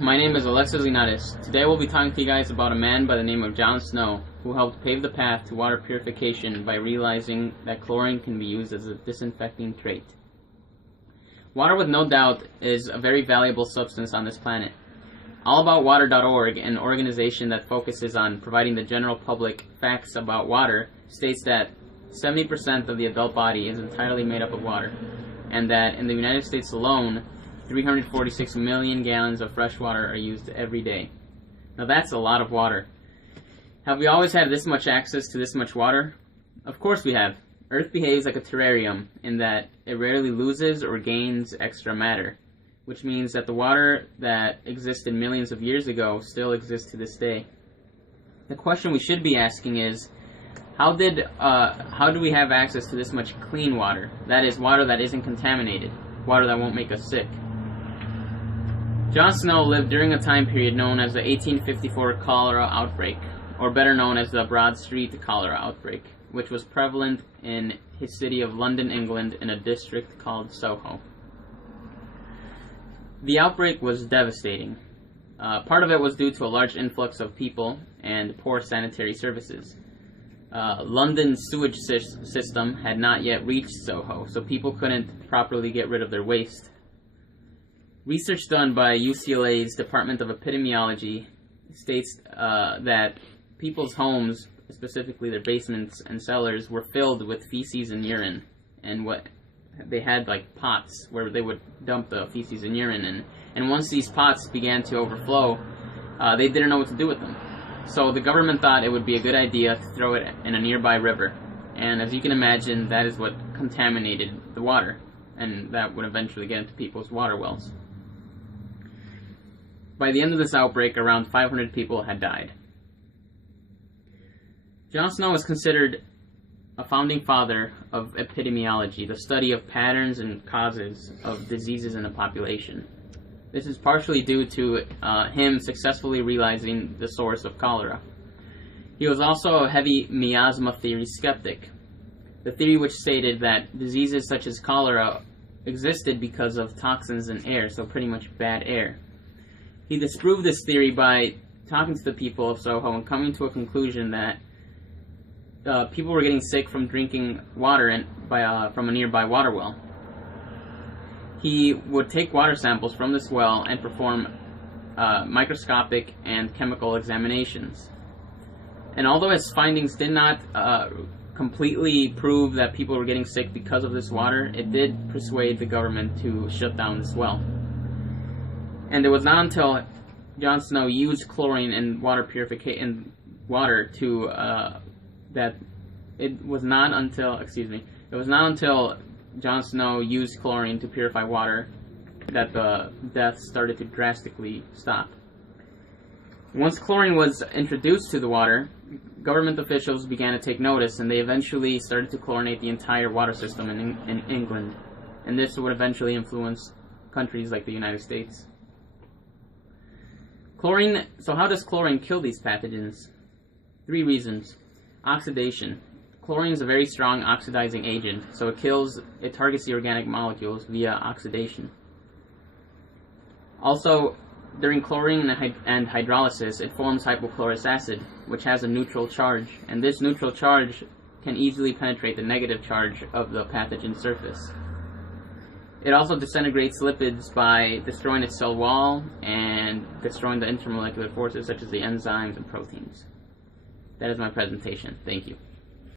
My name is Alexis Linares. Today we'll be talking to you guys about a man by the name of John Snow, who helped pave the path to water purification by realizing that chlorine can be used as a disinfecting trait. Water, with no doubt, is a very valuable substance on this planet. AllAboutWater.org, an organization that focuses on providing the general public facts about water, states that 70% of the adult body is entirely made up of water, and that in the United States alone, 346 million gallons of fresh water are used every day. Now that's a lot of water. Have we always had this much access to this much water? Of course we have. Earth behaves like a terrarium in that it rarely loses or gains extra matter, which means that the water that existed millions of years ago still exists to this day. The question we should be asking is, how do we have access to this much clean water? That is, water that isn't contaminated, water that won't make us sick. John Snow lived during a time period known as the 1854 cholera outbreak, or better known as the Broad Street cholera outbreak, which was prevalent in his city of London, England, in a district called Soho. The outbreak was devastating. Part of it was due to a large influx of people and poor sanitary services. London's sewage system had not yet reached Soho, so people couldn't properly get rid of their waste. Research done by UCLA's Department of Epidemiology states that people's homes, specifically their basements and cellars, were filled with feces and urine, and they had like pots where they would dump the feces and urine in. And once these pots began to overflow, they didn't know what to do with them. So the government thought it would be a good idea to throw it in a nearby river. And as you can imagine, that is what contaminated the water, and that would eventually get into people's water wells. By the end of this outbreak, around 500 people had died. John Snow is considered a founding father of epidemiology, the study of patterns and causes of diseases in a population. This is partially due to him successfully realizing the source of cholera. He was also a heavy miasma theory skeptic, the theory which stated that diseases such as cholera existed because of toxins in air, so pretty much bad air. He disproved this theory by talking to the people of Soho and coming to a conclusion that people were getting sick from drinking water from a nearby water well. He would take water samples from this well and perform microscopic and chemical examinations. And although his findings did not completely prove that people were getting sick because of this water, it did persuade the government to shut down this well. And it was not until John Snow used chlorine in water purification it was not until John Snow used chlorine to purify water that the deaths started to drastically stop. Once chlorine was introduced to the water, government officials began to take notice, and they eventually started to chlorinate the entire water system in England. And this would eventually influence countries like the United States. So how does chlorine kill these pathogens? 3 reasons. Oxidation. Chlorine is a very strong oxidizing agent, so it targets the organic molecules via oxidation. Also, during chlorine and hydrolysis, it forms hypochlorous acid, which has a neutral charge, and this neutral charge can easily penetrate the negative charge of the pathogen surface. It also disintegrates lipids by destroying its cell wall and destroying the intermolecular forces such as the enzymes and proteins. That is my presentation. Thank you.